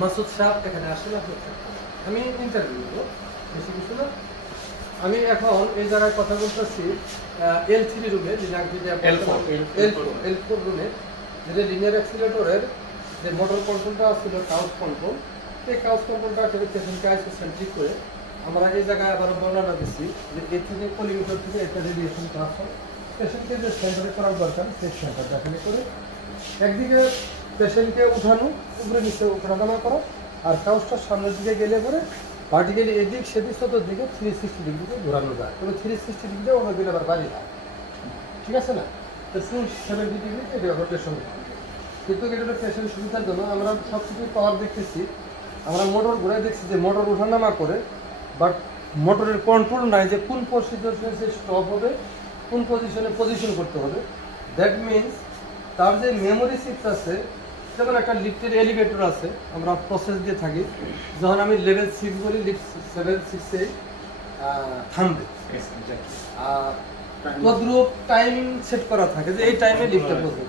মাসুদ সাহেব এখানে আসলে আমি ইন্টারভিউ দেব, বেশি কিছু না। আমি এখন এই জায়গায় কথা বলতেছি L3 রুমে, L4 রুমে যেটা লিনিয়ার অ্যাক্সিলারেটরের যে মোটর কন্ট্রোলটা ছিল কাউচ কন্ট্রোল, সেই কাউচ কন্ট্রোলটা আসলে পেশেন্টকে আইসোসেন্ট্রিক করে আমরা এই জায়গায় আবারও বর্ণনা দিচ্ছি যে এ থেকে কলিমিটার থেকে একটা রেডিয়েশন পাস হয়, পেশেন্টকে যে সেন্টারে করার দরকার সেই সেন্টারটা এখানে করে একদিকে পেশেন্টকে উঠানো, উপরে নিচে উঠানামা করা, আর কাউচটার সামনের দিকে গেলে পরে ভার্টিক্যালি এদিক সেদিক চতুর্দিকে 360 ডিগ্রিতে ঘোরানো যায়, কোনো 360 ডিগ্রিতে অন্য দিকে আবার বাড়ি যায়, ঠিক আছে না? তো 70 ডিগ্রি এটা রোটেশন। কিন্তু এটা পেশেন্ট সুবিধার জন্য আমরা সব কিছু পাওয়ার দেখতেছি, আমরা মোটর ঘুরে দেখছি যে মোটর উঠানামা করে, বাট মোটরের কন্ট্রোল নাই যে কোন পজিশনে সে স্টপ হবে, কোন পজিশনে পজিশন করতে হবে। দ্যাট মিনস তার যে মেমোরি চিপস আছে, যেমন একটা লিফটের এলিভেটর আছে, আমরা প্রসেস দিয়ে থাকি, যখন আমি লেভেল 6 বলি লিফট 7 6 থামবে, তদ্রূপ টাইম সেট করা থাকে যে এই টাইমে লিফটে বসবে।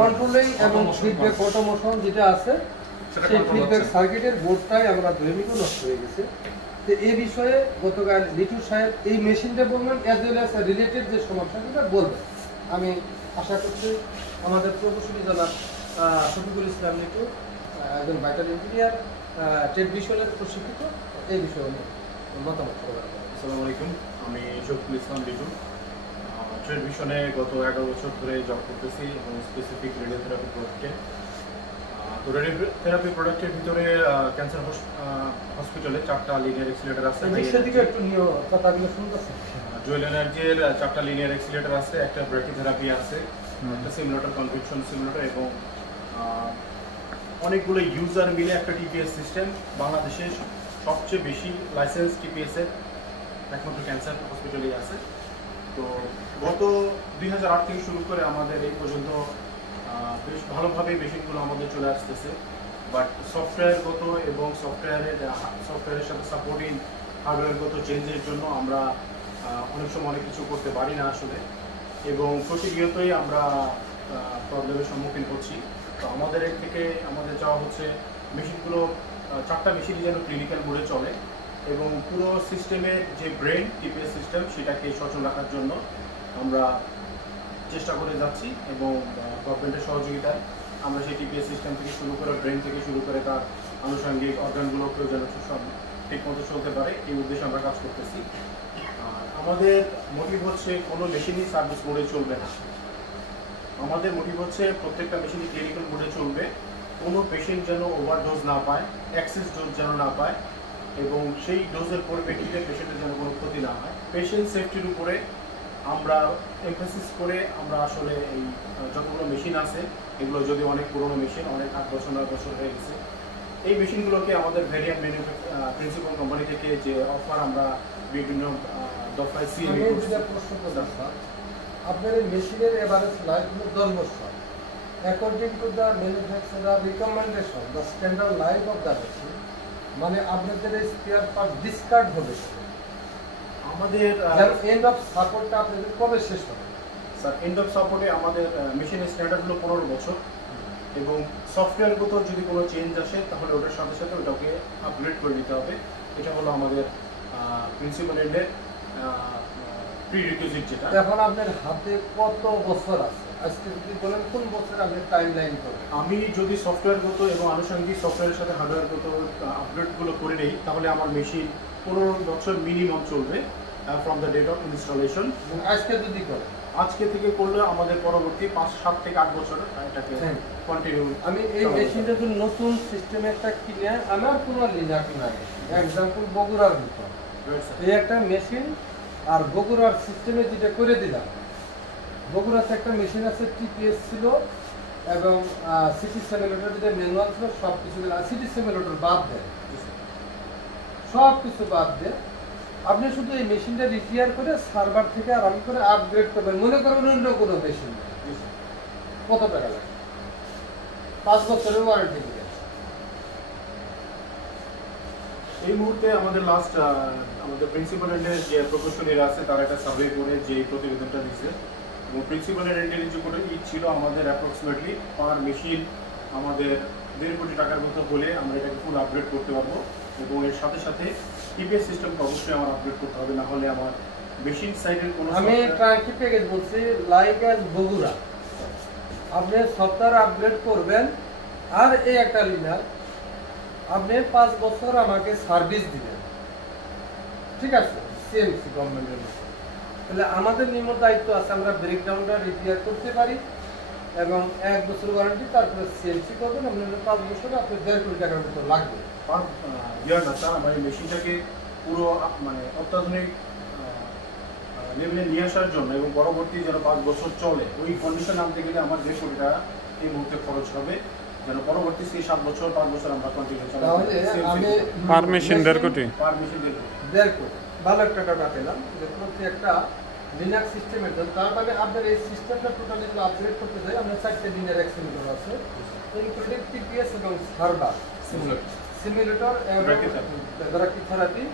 কন্ট্রোলিং এবং ফিডব্যাক অটোমেশন যেটা আছে, সেই ফিডব্যাক সার্কিটের বোর্ডটাই আমরা ধরে নিব নষ্ট হয়ে গেছে। তো এই বিষয়ে গতকাল লিটু সাহেব এই মেশিনটা বলবেন, অ্যাজ ওয়েল অ্যাজ রিলেটেড যে সমস্যাগুলো বলবেন। আমি আশা করছি আমাদের প্রকৌশলী জনাব শফিকুল ইসলাম লিটু, একজন ভাইটাল ইঞ্জিনিয়ার, ট্রেড ভিশনের প্রশিক্ষিত, এই বিষয়ে মতামত করবেন। আসসালামু আলাইকুম, আমি শফিকুল ইসলাম লিটু। ট্রেড ভিশনে গত 11 বছর ধরে জব করতেছি এবং স্পেসিফিক রেডিও থেরাপি প্রোডাক্টে। তো রেডিও থেরাপি প্রোডাক্টের ভিতরে ক্যান্সার হসপিটালে 4টা লিনিয়ার এক্সিলারেটর আছে। জুয়েল এনার্জির 4টা লিনিয়ার এক্সিলারেটর আছে, একটা ব্র্যাকিথেরাপি আছে, একটা সিমুলেটর, কনভিকশন সিমুলেটর এবং অনেকগুলো ইউজার মিলে একটা টিপিএস সিস্টেম। বাংলাদেশের সবচেয়ে বেশি লাইসেন্স টিপিএসের একমাত্র ক্যান্সার হসপিটালেই আছে। তো গত 2008 থেকে শুরু করে আমাদের এই পর্যন্ত বেশ ভালোভাবে মেশিনগুলো আমাদের চলে আসতেছে, বাট সফটওয়্যারগত এবং সফটওয়্যারের সাথে সাপোর্টিং হার্ডওয়্যারগত চেঞ্জের জন্য আমরা অনেক সময় অনেক কিছু করতে পারি না আসলে, এবং প্রতিনিয়তই আমরা প্রবলেমের সম্মুখীন হচ্ছি। তো আমাদের এর থেকে আমাদের চাওয়া হচ্ছে মেশিনগুলো 4টা মেশিনই যেন ক্লিনিক্যাল মোডে চলে এবং পুরো সিস্টেমের যে ব্রেন টিপিএস সিস্টেম সেটাকে সচল রাখার জন্য আমরা চেষ্টা করে যাচ্ছি এবং গভর্নমেন্টের সহযোগিতায় আমরা সেই টিপিএস সিস্টেম থেকে শুরু করে ব্রেন থেকে শুরু করে তার আনুষঙ্গিক অর্গানগুলোকেও যেন সব ঠিকমতো চলতে পারে, এই উদ্দেশ্যে আমরা কাজ করতেছি। আর আমাদের মোটিভ হচ্ছে কোনো মেশিনই সার্ভিস মোডে চলবে না, আমাদের মোটিভ হচ্ছে প্রত্যেকটা মেশিনই ক্লিনিক্যাল মোডে চলবে, কোনো পেশেন্ট যেন ওভারডোজ না পায়, এক্সেস ডোজ যেন না পায় এবং সেই ডোজের পরিপ্রেক্ষিতে পেশেন্টের যেন কোনো ক্ষতি না হয়। পেশেন্ট সেফটির উপরে আমরা এমফাসিস করে আমরা আসলে এই যতগুলো মেশিন আছে, এগুলো যদি অনেক পুরনো মেশিন, অনেক 8 বছর 9 বছর হয়ে গেছে, এই মেশিনগুলোকে আমাদের ভ্যারিয়েন্ট প্রিন্সিপাল কোম্পানি থেকে যে অফার আমরা বিভিন্ন দফায় সিএমএ আপনার এই মেশিনের এভারেজ লাইফ হলো 10 বছর। According to the manufacturer recommendation, the standard life of the machine, মানে আপনাদের এই স্পেয়ার পার্ট ডিসকার্ড হবে, আমাদের এন্ড অফ সাপোর্টটা আপনাদের কবে শেষ হবে? স্যার, এন্ড অফ সাপোর্টে আমাদের মেশিনের স্ট্যান্ডার্ড হলো 15 বছর এবং সফটওয়্যারগত যদি কোনো চেঞ্জ আসে তাহলে ওটার সাথে সাথে ওটাকে আপগ্রেড করে নিতে হবে। এটা হলো আমাদের প্রিন্সিপাল এন্ডের প্রিরিকুইজিট যেটা। এখন আপনার হাতে কত বছর আছে? আজকে যদি বলেন কোন বছর আপনি টাইম লাইন করবেন? আমি যদি সফটওয়্যারগত এবং আনুষঙ্গিক সফটওয়্যারের সাথে হার্ডওয়্যারগত আপগ্রেডগুলো করে নেই তাহলে আমার মেশিন 15 বছর মিনিমাম চলবে from the date of installation. আজকে যদি করেন, আজকে থেকে করলে আমাদের পরবর্তী 5-7 থেকে 8 বছর এটাকে কন্টিনিউ। আমি এই মেশিনটা যদি নতুন সিস্টেমে একটা কিনে, আমার কোনো লিনার নাই, এক্সাম্পল বগুড়ার ভিতর এই একটা মেশিন আর বগুড়ার সিস্টেমে যেটা করে দিলাম, বগুড়াতে একটা মেশিন আছে টিপিএস ছিল এবং সিটি সিমুলেটর যেটা ম্যানুয়াল ছিল, সব কিছু সিটি সিমুলেটর বাদ দেয়, সব কিছু বাদ দেয়। আপনি শুধু এই মেশিনটা রিপেয়ার করে সার্ভার থেকে আরাম করে আপগ্রেড করবেন, মনে করেন অন্য কোনো মেশিন, কত টাকা লাগে? 5 বছরের ওয়ারেন্টি দিবে। এই মুহূর্তে আমাদের লাস্ট আমাদের প্রিন্সিপাল এন্ডের যে প্রকৌশলীরা আছে তারা একটা সার্ভে করে যে প্রতিবেদনটা দিয়েছে এবং প্রিন্সিপাল এন্ডের যে কোনো ছিল আমাদের অ্যাপ্রক্সিমেটলি পার মেশিন আমাদের 1.5 কোটি টাকার মতো হলে আমরা এটাকে ফুল আপগ্রেড করতে পারবো, এবং এর সাথে সাথে টিপিএস সিস্টেমটা অবশ্যই আমার আপগ্রেড করতে হবে, না হলে আমার মেশিন সাইডের কোনো আমি ট্রাঙ্কি প্যাকেজ বলছি লাইক অ্যাজ বগুড়া, আপনি সফটওয়্যার আপগ্রেড করবেন আর এই একটা লিনার আপনি 5 বছর আমাকে সার্ভিস দিবেন, ঠিক আছে, সিএমসি গভর্নমেন্টের মতো। তাহলে আমাদের নিয়ম দায়িত্ব আছে আমরা ব্রেকডাউনটা রিপেয়ার করতে পারি এবং 1 বছর ওয়ারেন্টি, তারপরে সিএমসি করবেন, আপনার 5 বছরে আপনার 1.5 কোটি টাকার মতো লাগবে। আমার এই মেশিনটাকে পুরো মানে অত্যাধুনিক লেভেলে নিয়ে আসার জন্য এবং পরবর্তী যেন 5 বছর চলে, ওই কন্ডিশন আনতে গেলে আমার 1.5 কোটি টাকা এই মুহূর্তে খরচ হবে, যেন পরবর্তী 7 বছর 5 বছর আমরা কন্টিনিউ চালাতে তাহলে আমি পারমিশন 1.5 কোটি, পারমিশন 1.5 কোটি ভালো একটা টাকা পেলাম, যে প্রতি একটা লিনাক্স সিস্টেমের জন্য। তার মানে আপনার এই সিস্টেমটা টোটালি যদি আপগ্রেড করতে চাই, আপনার 4টে লিনিয়ার অ্যাক্সিলেটর আছে, ইনক্লুডিং টিপিএস এবং সার্ভার সিমুলেটর এবং ব্র্যাকিথেরাপি,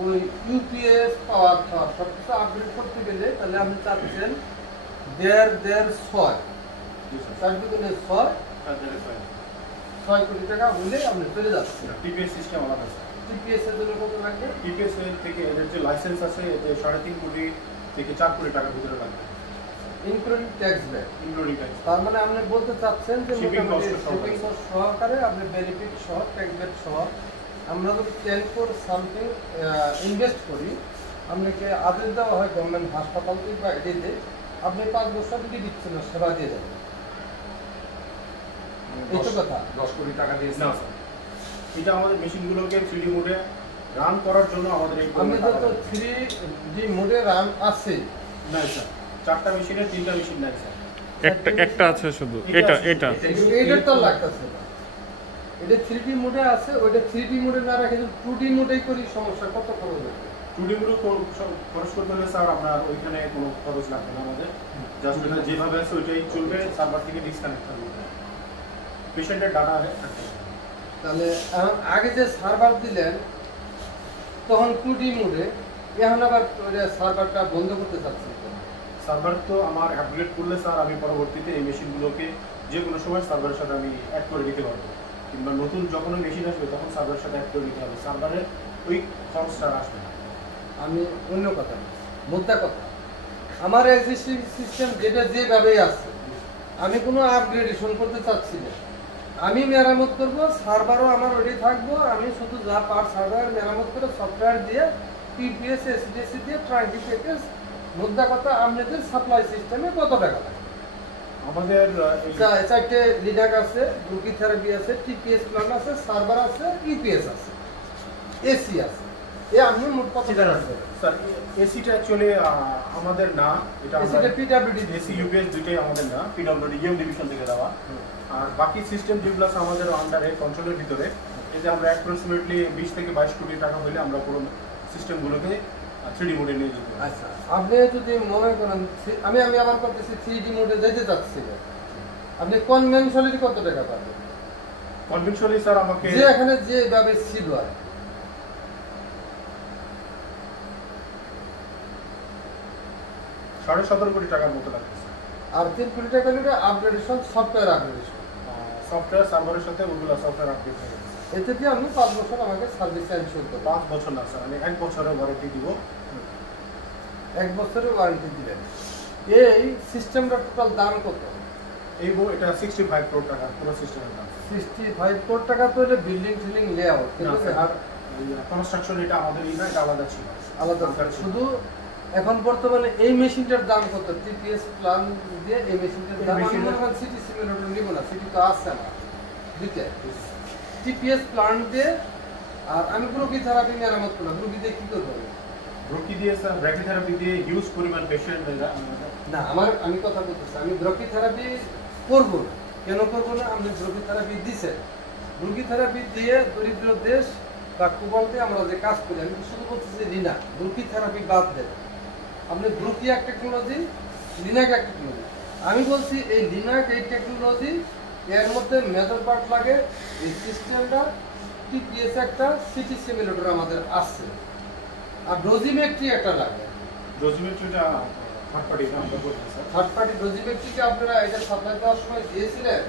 ওই ইউপিএস পাওয়ার সব কিছু আপগ্রেড করতে গেলে তাহলে আপনি চাচ্ছেন 1.5 6 কোটি টাকা হলে আপনি চলে যাচ্ছেন। টিপিএস সিস্টেম আলাদা আছে। টিপিএস এর জন্য কত লাগবে? টিপিএস এর থেকে এদের যে লাইসেন্স আছে এতে 3.5 কোটি থেকে 4 কোটি টাকার ভিতরে লাগবে, including tax back. Including tax. তার মানে আপনি বলতে চাচ্ছেন যে Shipping মোটামুটি cost সহ। শিপিং কস্ট সহকারে আপনি বেনিফিট সহ ট্যাক্স ব্যাক সহ আমরা যদি 10 ফর সামথিং ইনভেস্ট করি, আপনাকে আদেশ দেওয়া হয় গভর্নমেন্ট হাসপাতাল থেকে বা এডিতে, আপনি 5 বছর যদি দিচ্ছেন না, সেবা দিয়ে যাবেন। এই তো কথা। 10 কোটি টাকা দিয়ে না স্যার, এটা আমাদের মেশিনগুলোকে 3D মোডে রান করার জন্য আমাদের এই আমি যত 3D মোডে রান আছে না স্যার, 4টা মেশিনের 3টা মেশিন নাই স্যার। একটা আছে শুধু, এটা এইটার তো লাগতেছে না, এটা 3D মোডে আছে, ওইটা 3D মোডে না রাখে যদি 2D মোডেই করি সমস্যা কত খরচ হবে? 2D মোডে খরচ করতে হলে স্যার আপনার ওইখানে কোনো খরচ লাগবে না আমাদের, জাস্ট এটা যেভাবে আছে ওইটাই চলবে, সার্ভার থেকে ডিসকানেক্ট হবে, পেশেন্টের ডাটা থাকবে। তাহলে এখন আগে যে সার্ভার দিলেন তখন 2D মোডে, এখন আবার সার্ভারটা বন্ধ করতে চাচ্ছেন। সার্ভার তো আমার আপগ্রেড করলে স্যার আমি পরবর্তীতে এই মেশিনগুলোকে যে কোনো সময় সার্ভারের সাথে আমি অ্যাড করে দিতে পারবো, কিংবা নতুন যখন মেশিন আসবে তখন সার্ভারের সাথে অ্যাড করে দিতে হবে, সার্ভারের ওই খরচটা আসবে না। আমি অন্য কথা বলছি, মুদ্রা কথা, আমার এক্সিস্টিং সিস্টেম যেটা যেভাবেই আছে, আমি কোনো আপগ্রেডেশন করতে চাচ্ছি না, আমি মেরামত করব, সার্ভারও আমার ওইটাই থাকবো, আমি শুধু যা পার সার্ভার মেরামত করে সফটওয়্যার দিয়ে টিপিএস এসডিএসি দিয়ে ট্রাঙ্কি প্যাকেজ। মুদ্রা কথা, আপনাদের সাপ্লাই সিস্টেমে কত টাকা লাগে? আমাদের 4টে লিনাক্স আছে, ব্রুকি থেরাপি আছে, টিপিএস প্ল্যান আছে, সার্ভার আছে, ইউপিএস আছে, এসি আছে, এ আপনি মোট কত টাকা আছে? স্যার এসিটা অ্যাকচুয়ালি আমাদের না, এটা এসিটা পিডব্লিউডি এসি ইউপিএস দুইটাই আমাদের না, পিডব্লিউডি ইএম ডিভিশন থেকে দেওয়া। আর বাকি সিস্টেম যেগুলো আছে আমাদের আন্ডারে কন্ট্রোলের ভিতরে, এতে আমরা অ্যাপ্রক্সিমেটলি 20 থেকে 22 কোটি টাকা হলে আমরা পুরো সিস্টেমগুলোকে 3D মোডে নিয়ে যেতে পারি। আচ্ছা, আপনি যদি মনে করেন আমি আবার করতেছি 3D মোডে যেতে চাচ্ছি, আপনি কনভেনশনালি কত টাকা পাবেন? কনভেনশনালি স্যার আমাকে যে এখানে যেভাবে ছিল আর কি। 17.5 কোটি টাকার মতো লাগবে স্যার। আর 3 কোটি টাকা নিলে আপগ্রেডেশন, সফটওয়্যার আপগ্রেডেশন, সফটওয়্যার সার্ভারের সাথে ওগুলো সফটওয়্যার আপডেট হয়ে গেছে। এতে দিয়ে আপনি 5 বছর আমাকে সার্ভিস এনশিওর করবেন। 5 বছর না স্যার, আমি 1 বছরের ওয়ারেন্টি দিব। 1 বছরের ওয়ারেন্টি দিলেন। এই সিস্টেমটার টোটাল দাম কত? এটা 65 কোটি টাকা পুরো সিস্টেমের দাম। 65 কোটি টাকা তো এটা বিল্ডিং ফিল্ডিং লেআউট, কিন্তু আর কনস্ট্রাকশন এটা আমাদের না, এটা আলাদা ছিল, আলাদা। শুধু এখন বর্তমানে এই মেশিনটার দাম কত? টিপিএস প্ল্যান দিয়ে এই মেশিনটার দাম, আমি মনে হয় সিটি সিমিলার নিব না, সিটি তো আছে না দুইটা, টিপিএস প্ল্যান দিয়ে। আর আমি ব্রুকি থেরাপি মেরামত করলাম, ব্রুকি দিয়ে কি করবো? ব্রুকি দিয়ে স্যার ব্র্যাকিথেরাপি দিয়ে হিউজ পরিমাণ পেশেন্ট না, আমি কথা বলতেছি, আমি ব্রুকি থেরাপি করবো না। কেন করবো না? আপনি ব্রুকি থেরাপি দিচ্ছেন, ব্রুকি থেরাপি দিয়ে দরিদ্র দেশ বা কুবলতে আমরা যে কাজ করি, আমি শুধু বলতেছি লিনা, ব্রুকি থেরাপি বাদ দেন, আপনি ব্রুকি এক টেকনোলজি, লিনাক এক টেকনোলজি। আমি বলছি এই লিনাক এই টেকনোলজি, এর মধ্যে মেজর পার্ট লাগে এই সিস্টেমটা, টিপিএস একটা, সিটি সিমিলেটর আমাদের আছে, আর ডোজিমেট্রি একটা লাগে। ডোজিমেট্রিটা থার্ড পার্টি না, আমরা করতে স্যার। থার্ড পার্টি ডোজিমেট্রিকে আপনারা এটা সাপ্লাই দেওয়ার সময় দিয়েছিলেন?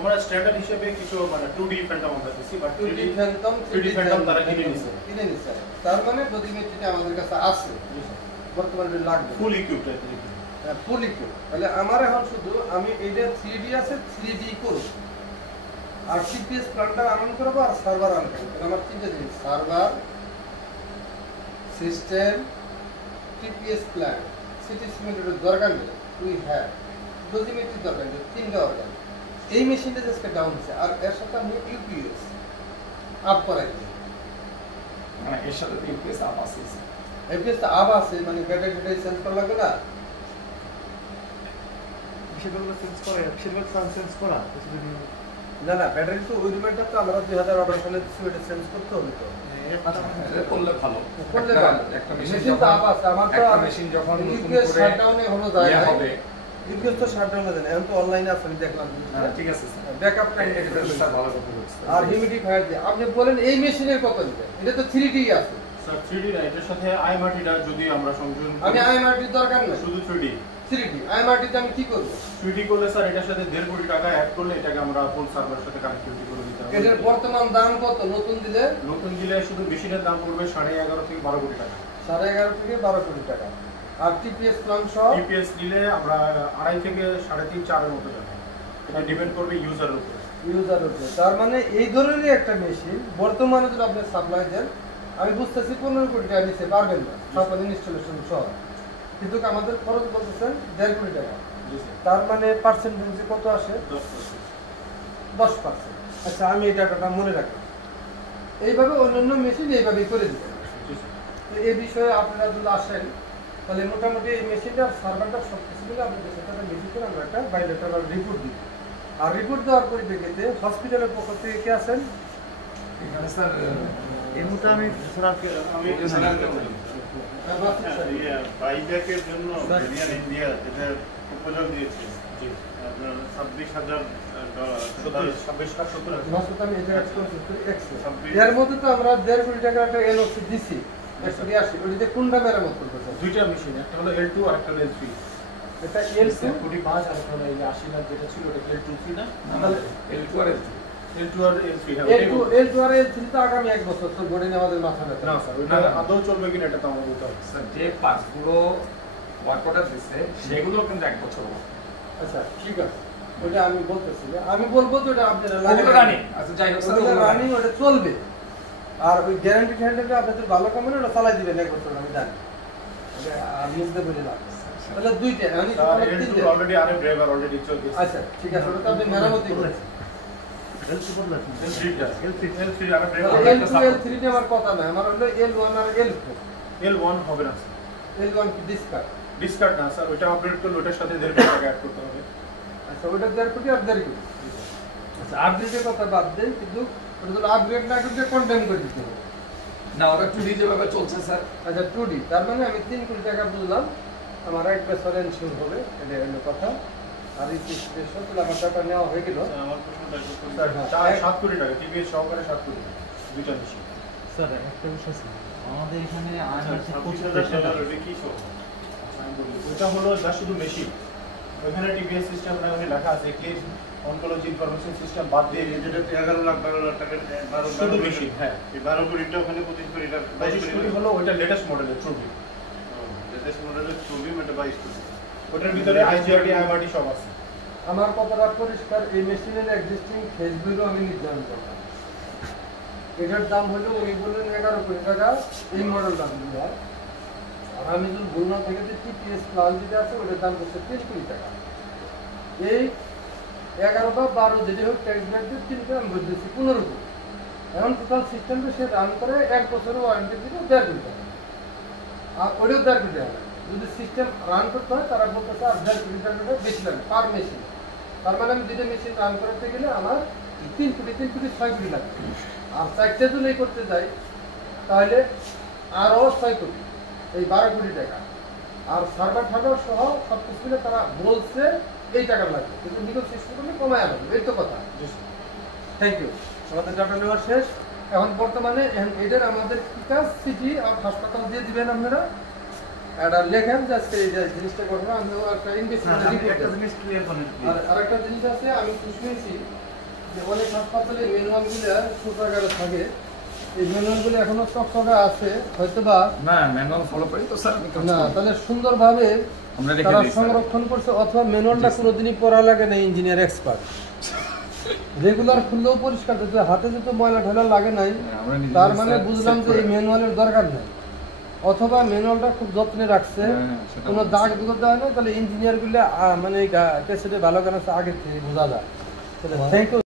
আমরা স্ট্যান্ডার্ড হিসেবে কিছু মানে 2D ফ্যান্টম আমরা দিছি, but 2D Phantom 3D Phantom তারা কিনে নিছে। তার মানে গতিমিত্রটা আমাদের কাছে আছে, বর্তমানে লাগবে ফুল ইকুইপড আর কি। ফুল ইকুইপ। তাহলে আমার এখন শুধু আমি এইটা 3D আছে 3D করব, আর টিপিএস প্ল্যানটা আনন করব, আর সার্ভার আনন করব। তাহলে আমার তিনটা জিনিস, server, system, TPS plan, city সিমেন্টের দরকার নেই, উই হ্যাভ ডোজিমেট্রির দরকার নেই, তিনটা অর্গান। এই মেশিনটা জাস্ট ডাউন হচ্ছে, আর এর সাথে আমি ইউপিএস আপ করাই দিই। মানে এর সাথে ইউপিএস আপ আছে, ইউপিএস তো আপ আছে, মানে ব্যাটারি চেঞ্জ করা লাগবে না। সেগুলো চেঞ্জ করে, সেগুলো চেঞ্জ করা না না, ব্যাটারি তো ওই রুমেরটা তো আমরা 2018 সালে দিচ্ছি, ওটা চেঞ্জ করতে হবে তো। এটা করলে ভালো। করলে ভালো। একটা মেশিন মেশিন তো আপ আছে, আমার তো একটা মেশিন যখন নতুন ইউপিএস করে শাটডাউনে হলো যায় ইয়ে হবে। ইউপিএস তো শাটডাউনে দেন, এখন তো অনলাইনে আছে, আমি দেখলাম। হ্যাঁ, ঠিক আছে স্যার। ব্যাকআপ টাইম এটা স্যার ভালো কথা বলছেন। আর হিউমিডিফায়ার দিয়ে আপনি বলেন এই মেশিনের কত দিবেন? এটা তো 3D আছে। স্যার 3D না, এটার সাথে আইএমআরটিটা যদি আমরা সংযোজন আমি আইএমআরটির দরকার নাই, শুধু 3D 3D আইএমআরটিতে আমি কি করব? 3D করলে স্যার এটার সাথে 1.5 কোটি টাকা অ্যাড করলে এটাকে আমরা ফুল সার্ভারের সাথে কানেক্টিভিটি করে দিতে হবে। এটার বর্তমান দাম কত নতুন দিলে? নতুন দিলে শুধু মেশিনের দাম পড়বে 11.5 থেকে 12 কোটি টাকা। 11.5 থেকে 12 কোটি টাকা। আর টিপিএস প্ল্যান সহ ইপিএস নিলে আমরা 2.5 থেকে 3.5 4 এর মতো যাবে। এটা ডিপেন্ড করবে ইউজারের উপর। ইউজার উপরে। তার মানে এই ধরনের একটা মেশিন বর্তমানে যদি আপনি সাপ্লাই দেন, আমি বুঝতেছি 15 কোটি টাকা নিতে পারবেন না, সাপ্লাই ইনস্টলেশন সহ। কিন্তু আমাদের খরচ বলতেছেন 1.5 কোটি টাকা। জি স্যার। তার মানে পার্সেন্টেজ কত আসে? 10%। 10%। আচ্ছা, আমি এই টাকাটা মনে রাখলাম। এইভাবে অন্যান্য মেশিন এইভাবেই করে দিবেন। জি স্যার। তো এই বিষয়ে আপনারা যদি আসেন, তাহলে মোটামুটি এই মেশিনটা সার্ভারটা সব কিছু মিলে আপনাদের সাথে একটা মিটিং করে আমরা একটা বাইলেটারাল রিপোর্ট দিই। আর রিপোর্ট দেওয়ার পরিপ্রেক্ষিতে হসপিটালের পক্ষ থেকে কে আছেন? এখানে স্যার এই মুহূর্তে আমি আমি বাইব্যাকের জন্য ভেরিয়ান ইন্ডিয়া এটা প্রপোজাল দিয়েছে। জি। আপনার $26,000 নসরত আমি এটা এক্সপ্লেন করি এক্সেল। 26 এর মধ্যে তো আমরা 1.5 কোটি টাকার একটা এনওসি দিছি 180। ওইটাতে কোনটা মেরামত করতেছেন? দুইটা মেশিন, একটা হলো L2 আর একটা হলো L3। এটা L2 কোটি 5 আর একটা হলো এই 80 লাখ যেটা ছিল ওটা L2 না? L2 আর L3 L2 আর L3 হ্যাঁ। L2 আর L3 তো আগামী 1 বছর তো গড়ে নিয়ে আমাদের মাথা ব্যথা। না স্যার, ওটা আদৌ চলবে কিনা এটা তো আমাদের বলতে হবে। স্যার যে পার্টসগুলো ওয়ার্ক অর্ডার দিছে সেগুলো কিন্তু 1 বছর হবে। আচ্ছা ঠিক আছে, ওটা আমি বলতেছি না। আমি বলবো তো ওটা আপনারা ওগুলো রানি আচ্ছা যাই হোক স্যার ওগুলো ওগুলো রানিং, ওটা চলবে। আর ওই গ্যারান্টি ট্যারান্টিটা আপনাদের ভালো কামানে ওটা চালাই দিবেন 1 বছর, আমি জানি। ওটা আমি বুঝতে পারি না। তাহলে দুইটা আমি স্যার তাহলে L2 তিনটে। অলরেডি আরে ড্রাইভার অলরেডি চলছে। আচ্ছা ঠিক আছে, ওটা তো আপনি মেরামতি করেছেন। L3 টা L3 আরে তাহলে ড্রাইভার L2 L3 তে আমার কথা নাই, আমার হলো L1 আর L4। L1 হবে না স্যার। L1 কি ডিসকার্ড? ডিসকার্ড না স্যার, ওটা আপডেট করলে ওটার সাথে 1.5 কোটি টাকা অ্যাড করতে হবে। আচ্ছা, ওটা 1.5 কোটি আর 1.5 কোটি। আচ্ছা, আপডেটের কথা বাদ দেন, কিন্তু ওটা তো আপগ্রেড না করলে কন্টেম করে দিতে হবে। না ওরা 2D যেভাবে চলছে স্যার আচ্ছা 2D, তার মানে আমি 3 কোটি টাকা বুঝলাম, আমার 1 বছর ইনস্যুর হবে, এটা হলো কথা। আর এই সিচুয়েশন তো আমার টাকা নেওয়া হয়ে গেল। আচ্ছা, আমার প্রশ্নটা একটু করি। স্যার, 7 কোটি টাকা টিভিএস সহকারে 7 কোটি দুইটা মেশিন। স্যার একটা বিষয় আছে, আমাদের এখানে আচ্ছা, আচ্ছা $26,000 এটা কি সহ? ওটা হলো যা শুধু মেশিন, ওইখানে টিভিএস সিস্টেম লেখা আছে, ক্লিন অনকোলজি ইনফরমেশন সিস্টেম বাদ দিয়ে যেটা 11 লাখ 12 লাখ টাকা শুধু মেশিন। হ্যাঁ, এই 12 কোটিটা ওখানে 25 কোটি টাকা 22 কোটি হলো ওইটা লেটেস্ট মডেলের ছবি। লেটেস্ট মডেলের ছবি এটা 22 কোটি। ওটার ভিতরে আইজিআরটি আইএমআরটি সব আছে। আমার কথাটা পরিষ্কার, এই মেশিনের এক্সিস্টিং ফেজগুলো আমি নির্ধারণ করলাম। এটার দাম হলো উনি বললেন 11 কোটি টাকা, এই মডেলটা দিতে হয়। আর আমি যদি বললাম থেকে যে টিপিএস প্লান যেটা আছে ওটার দাম হচ্ছে 3 কোটি টাকা। এই 11 বা 12 যেটা হোক ট্যাক্স ব্যাক দিয়ে 3 কোটি আমি বলতেছি 15 কোটি। এখন টোটাল সিস্টেমটা সে রান করে 1 বছরের ওয়ারেন্টি দিলে 1.5 কোটি টাকা। আর ওটাও 1.5 কোটি টাকা। যদি সিস্টেম রান করতে হয় তারা বলতেছে আর 1.5 কোটি টাকা বেশি লাগে পার মেশিন। তার মানে আমি দুটো মেশিন রান করতে গেলে আমার 3 কোটি 6 কোটি লাগবে। আর 4টে যদি এই করতে যাই তাহলে আরও 6 কোটি, এই 12 কোটি টাকা। আর সার্ভার ঠান্ডার সহ সব কিছু মিলে তারা বলছে এই টাকা লাগবে, কিন্তু নেগোসিয়েশন করলে কমায় আনবে, এই তো কথা। Thank you. আমাদের ডাটা নেওয়ার শেষ। এখন বর্তমানে এটার আমাদের কিকাস সিটি আর হাসপাতাল দিয়ে দিবেন আপনারা। একটা লেখেন যে আজকে এই জিনিসটা করবো, আমি একটা ইনভেস্টমেন্ট রিপোর্ট। একটা জিনিস ক্লিয়ার করেন আর আরেকটা জিনিস আছে, আমি খুশি হয়েছি যে অনেক হাসপাতালে ম্যানুয়ালগুলো শৌচাগারে থাকে, এই ম্যানুয়ালগুলো এখনো চকচকে আছে হয়তো বা না ম্যানুয়াল ফলো করি তো স্যার আমি কাজ না, করি। তাহলে সুন্দরভাবে আমরা রেখে তারা দিই স্যার। সংরক্ষণ করছে, অথবা ম্যানুয়ালটা কোনোদিনই পড়া লাগে না, ইঞ্জিনিয়ার এক্সপার্ট রেগুলার খুললেও পরিষ্কার করতে হয়। হাতে যেহেতু ময়লা ঠেলা লাগে নাই, আমরা নিজে তার নিজে মানে set বুঝলাম যে করে এই ম্যানুয়ালের দরকার নেই, অথবা ম্যানুয়ালটা খুব যত্নে রাখছে, হ্যাঁ, সেটা কোনো বলছি। দাগ দুটো দেওয়া নেই, তাহলে ইঞ্জিনিয়ার গুলো মানে ক্যাসেটে ভালো কেন আগে থেকে বোঝা যায়। Thank you.